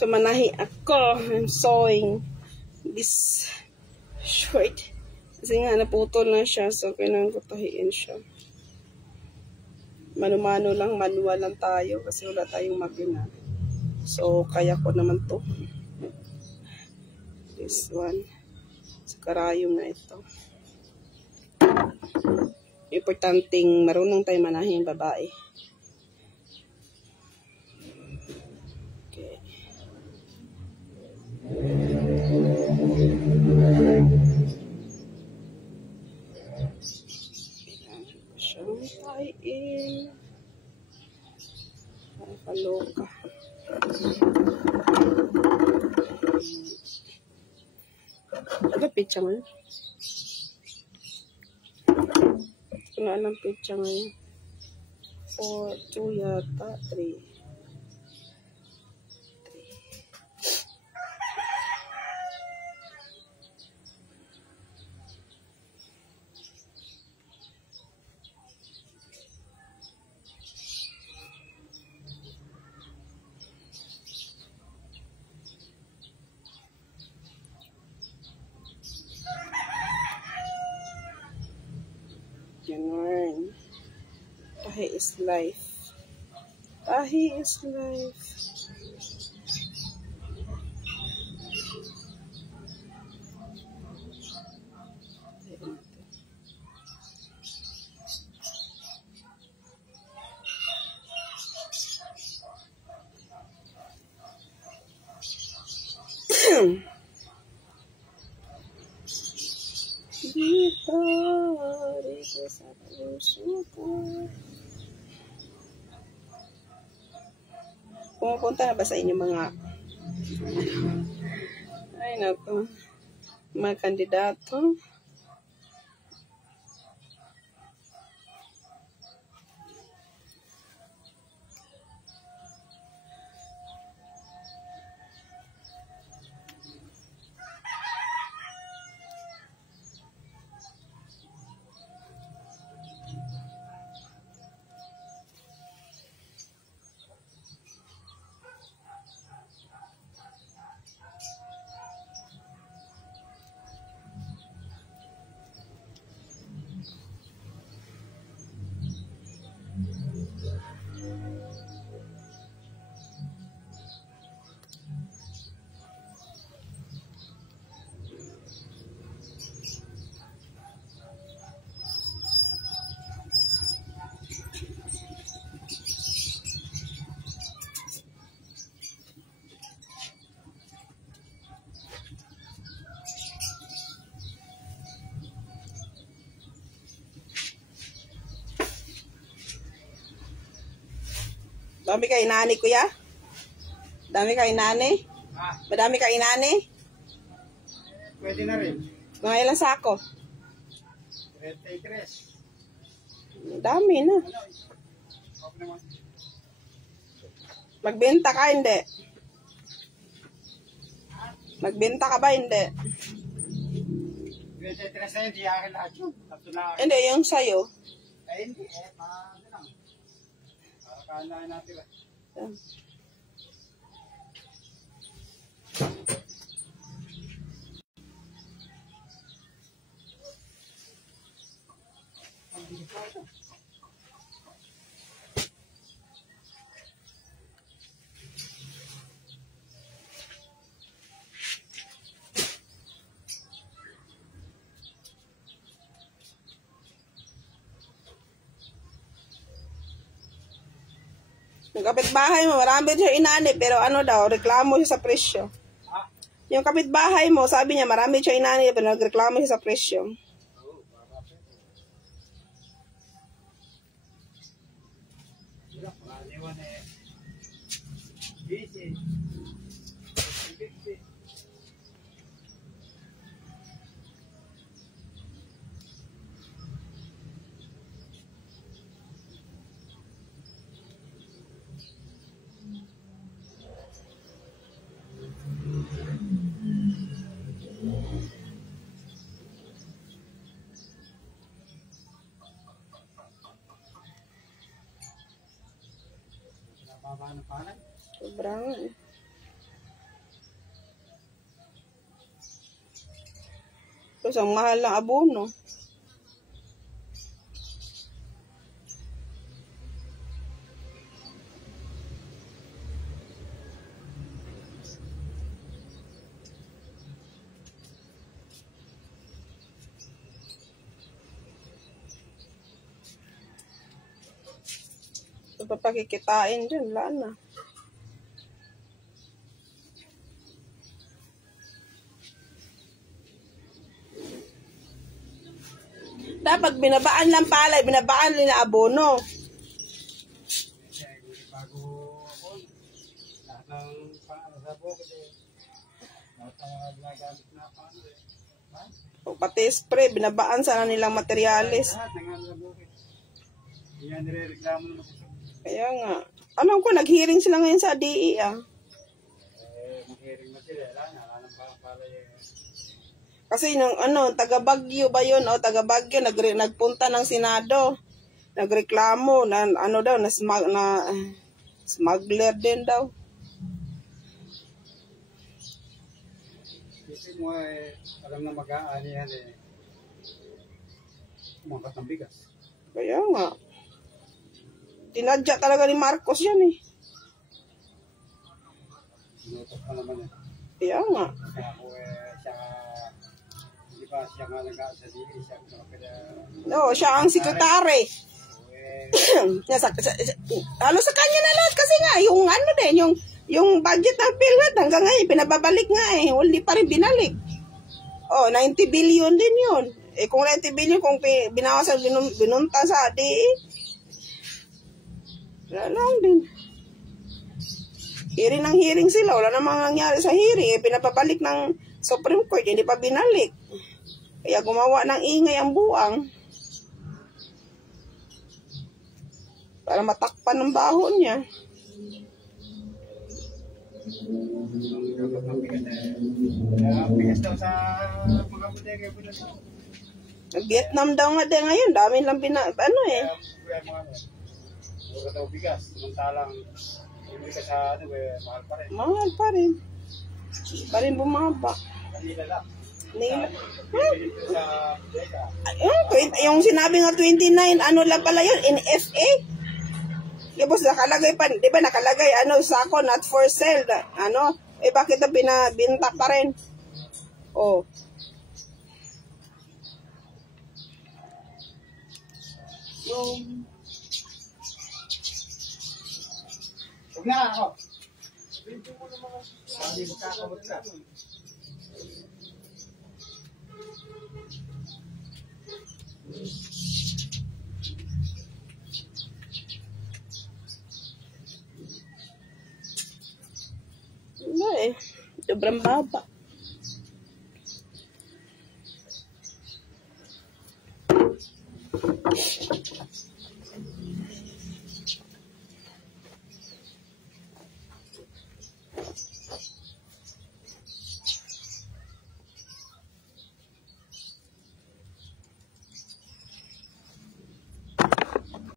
So, manahi ako. I'm sewing this short. Kasi nga, naputol na siya. So, kailangan ko tahiin siya. Mano-mano lang, manual lang tayo. Kasi wala tayong makina. So, kaya ko naman to. This one. Sa karayom na ito. Importanteng marunong tayo manahin babae. Okay. Siyang tayin. Nakakaloka. Ano pitsa ngayon? Wala lang pitsa ngayon. 4, 2 yata, 3. Ganun. Tahi is life. Tahi is life. Dito sa puso ko. Pumupunta na ba sa inyo mga ay naku, mga kandidato? Dami ka inani, kuya? Dami ka inani? Madami ka inani? Pwede na rin. Mga ilang sako? 33. Dami na. Magbenta ka, hindi? Magbenta ka ba, hindi? 23 na yun, di akin lahat yun. Hindi, yung sayo. Ay, hindi. Ano lang. Kala natin ba? Yung kapitbahay mo, marami siya inani, pero ano daw, reklamo siya sa presyo. Yung kapitbahay mo, sabi niya, marami siya inani, pero nagreklamo siya sa presyo. Sobrang. Tapos ang mahal ng abono. Ito pa pakikitain dyan, wala na. Dapat binabaan lang palay, binabaan nila abono. Bago ako, lahat ng paano sa bukid eh. Lahat ng ginagamit na paano eh. Ha? O pati spray, binabaan sana nilang materyales. Lahat ng ano sa bukid. Yan nire-reklamo naman ito. Kaya nga. Alam ko, nag-hearing sila ngayon sa DE Mag-hearing na sila. Wala nang palay eh. Kasi nung taga Baguio ba yun? O taga Baguio, nagpunta ng Senado. Nagreklamo na smuggler din daw. Kasi mo eh, alam na mag-aani yan eh. Umangkat ng bigas. Kaya nga. Tinadya talaga ni Marcos yan eh. Sinutok pa naman eh. Kaya nga. Kaya ako eh, hindi ba siya nga nag-aasa dili, siya No, siya ang sekretary. Halos sa kanya na lahat kasi nga, yung yung budget ng PhilHealth hanggang ngayon, pinababalik nga eh. Hindi pa rin binalik. 90 billion din yun. Eh kung 90 billion, kung binawasan, binunta sa DE, wala lang din. Hearing sila. Wala namang nangyari sa hearing. Eh, pinapabalik ng Supreme Court. Hindi pa binalik. Kaya gumawa ng ingay ang buang. Para matakpan ng baho niya. Bigas daw sa mga bodega. Vietnam daw nga din ngayon. Dami lang Mura daw bigas, samantalang yung bigas sa mahal pa rin. Mahal pa rin. Pa rin bumaba. Kanila lang. Nila. Sa bodega. Yung sinabi nga 29, ano lang pala yun? NFA? Tapos nakalagay pa, di ba nakalagay, sako, not for sale. Bakit na binta pa rin? Oh. Yung Huwag na ako. Sabi mo kakamot ka. Wala eh. Sobrang baba.